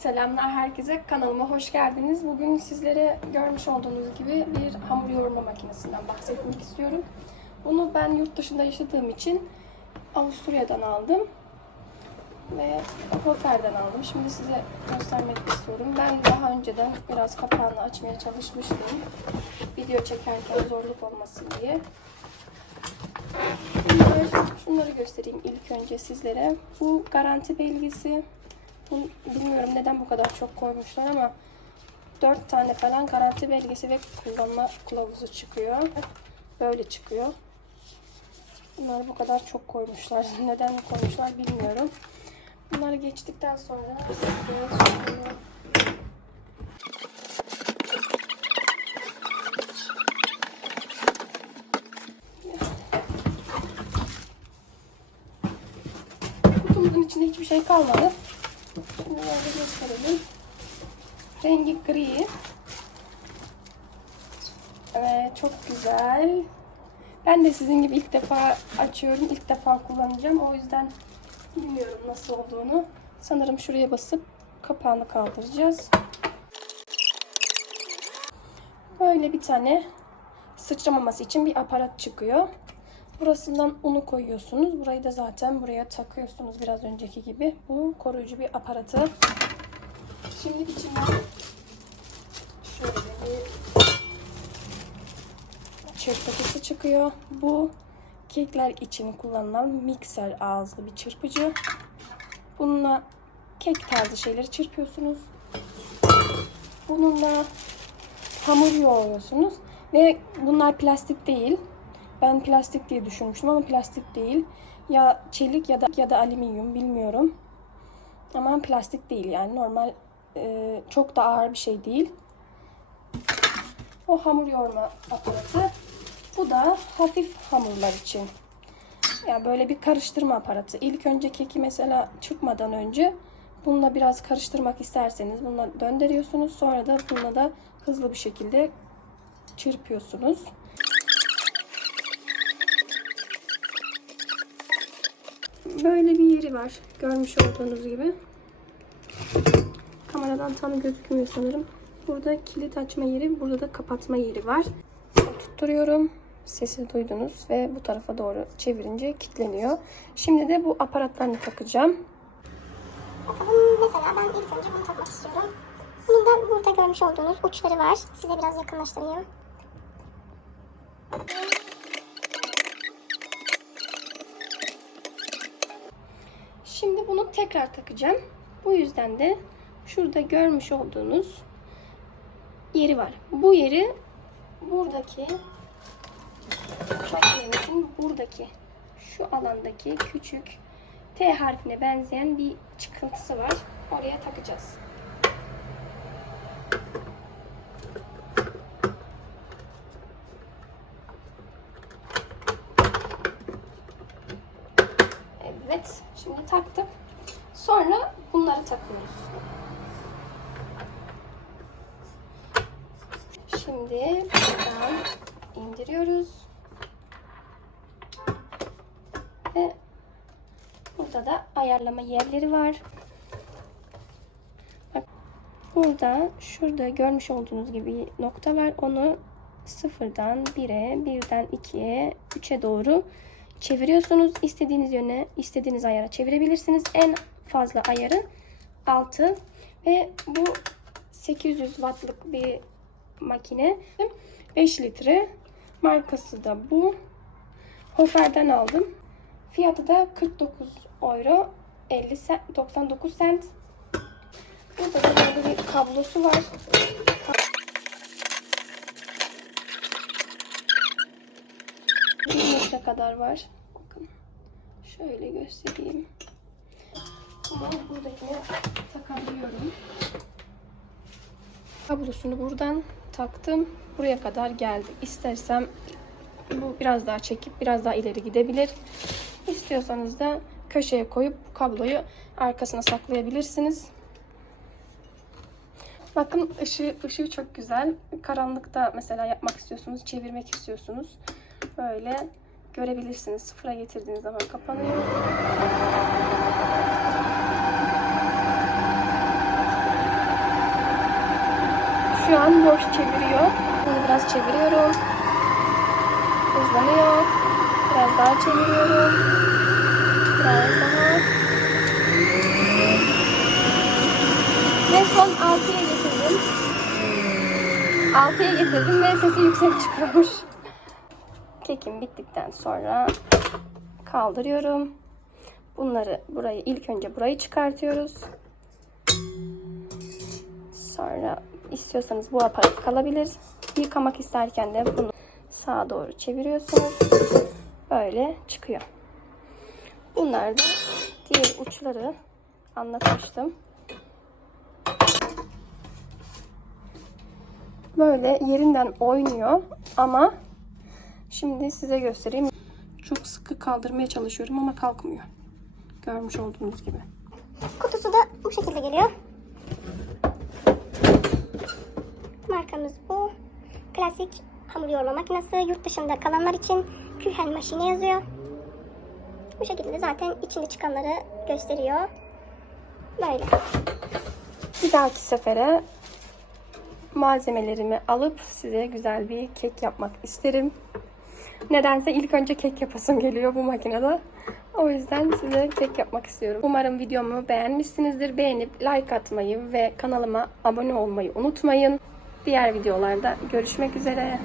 Selamlar herkese. Kanalıma hoş geldiniz. Bugün sizlere görmüş olduğunuz gibi bir hamur yoğurma makinesinden bahsetmek istiyorum. Bunu ben yurt dışında yaşadığım için Avusturya'dan aldım. Ve Hofer'den aldım. Şimdi size göstermek istiyorum. Ben daha önceden biraz kapağını açmaya çalışmıştım. Video çekerken zorluk olmasın diye. Bunlar, şunları göstereyim ilk önce sizlere. Bu garanti belgesi. Bilmiyorum neden bu kadar çok koymuşlar ama 4 tane falan garanti belgesi ve kullanma kılavuzu çıkıyor. Böyle çıkıyor. Bunları bu kadar çok koymuşlar. Neden koymuşlar bilmiyorum. Bunları geçtikten sonra kutumuzun içinde hiçbir şey kalmadı. Gösterelim. Rengi gri. Evet, çok güzel. Ben de sizin gibi ilk defa açıyorum. ilk defa kullanacağım. O yüzden bilmiyorum nasıl olduğunu. Sanırım şuraya basıp kapağını kaldıracağız. Böyle bir tane sıçramaması için bir aparat çıkıyor. Burasından unu koyuyorsunuz. Burayı da zaten buraya takıyorsunuz biraz önceki gibi. Bu koruyucu bir aparatı. Şimdi içinden şöyle bir çırpıcısı çıkıyor. Bu kekler için kullanılan mikser ağızlı bir çırpıcı. Bununla kek tarzı şeyleri çırpıyorsunuz. Bununla hamur yoğuruyorsunuz. Ve bunlar plastik değil. Ben plastik diye düşünmüştüm ama plastik değil. Ya çelik ya da ya da alüminyum bilmiyorum. Ama plastik değil yani normal e, çok da ağır bir şey değil. O hamur yoğurma aparatı. Bu da hafif hamurlar için. Yani böyle bir karıştırma aparatı. İlk önce keki mesela çıkmadan önce bununla biraz karıştırmak isterseniz bununla döndürüyorsunuz. Sonra da bununla da hızlı bir şekilde çırpıyorsunuz. Böyle bir yeri var. Görmüş olduğunuz gibi. Kameradan tam gözükmüyor sanırım. Burada kilit açma yeri, burada da kapatma yeri var. Tutturuyorum. Sesi duydunuz ve bu tarafa doğru çevirince kilitleniyor. Şimdi de bu aparatlarını takacağım. Mesela ben ilk önce bunu takmak istiyorum. Bunun da burada görmüş olduğunuz uçları var. Size biraz yakınlaştırayım. Şimdi bunu tekrar takacağım. Bu yüzden de şurada görmüş olduğunuz yeri var. Bu yeri buradaki makinemizin buradaki şu alandaki küçük T harfine benzeyen bir çıkıntısı var. Oraya takacağız. Evet, şimdi taktık. Sonra bunları takıyoruz. Şimdi buradan indiriyoruz. Ve burada da ayarlama yerleri var. Bak burada şurada görmüş olduğunuz gibi nokta var. Onu sıfırdan 1'e, birden 2'ye, 3'e doğru çeviriyorsunuz. İstediğiniz yöne, istediğiniz ayara çevirebilirsiniz. En fazla ayarı 6 ve bu 800 wattlık bir makine. 5 litre. Markası da bu. Hofer'den aldım. Fiyatı da 49 euro 50 cent, 99 cent. Burada da böyle bir kablosu var. Bir kadar var. Bakın. Şöyle göstereyim. Buradakine takabiliyorum. Kablosunu buradan taktım. Buraya kadar geldi. İstersem bu biraz daha çekip biraz daha ileri gidebilir. İstiyorsanız da köşeye koyup bu kabloyu arkasına saklayabilirsiniz. Bakın ışığı, ışığı çok güzel. Karanlıkta mesela yapmak istiyorsunuz, çevirmek istiyorsunuz. Böyle görebilirsiniz. Sıfıra getirdiğiniz zaman kapanıyor. Şu an boş çeviriyor. Bunu biraz çeviriyorum. Hızlanıyor. Biraz daha çeviriyorum. Biraz daha. Ve son 6'ya getirdim. 6'ya getirdim ve sesi yüksek çıkıyormuş. Kekim bittikten sonra kaldırıyorum. Bunları burayı ilk önce burayı çıkartıyoruz. Sonra istiyorsanız bu aparat kalabilir. Yıkamak isterken de bunu sağa doğru çeviriyorsunuz. Böyle çıkıyor. Bunlar da diğer uçları anlatmıştım. Böyle yerinden oynuyor ama şimdi size göstereyim. Çok sıkı kaldırmaya çalışıyorum ama kalkmıyor. Görmüş olduğunuz gibi. Kutusu da bu şekilde geliyor. Markamız bu. Klasik hamur yoğurma makinesi. Yurt dışında kalanlar için Kühen maşine yazıyor. Bu şekilde zaten içinde çıkanları gösteriyor. Böyle. Bir dahaki sefere malzemelerimi alıp size güzel bir kek yapmak isterim. Nedense ilk önce kek yapasım geliyor bu makinede. O yüzden size kek yapmak istiyorum. Umarım videomu beğenmişsinizdir. Beğenip like atmayı ve kanalıma abone olmayı unutmayın. Diğer videolarda görüşmek üzere.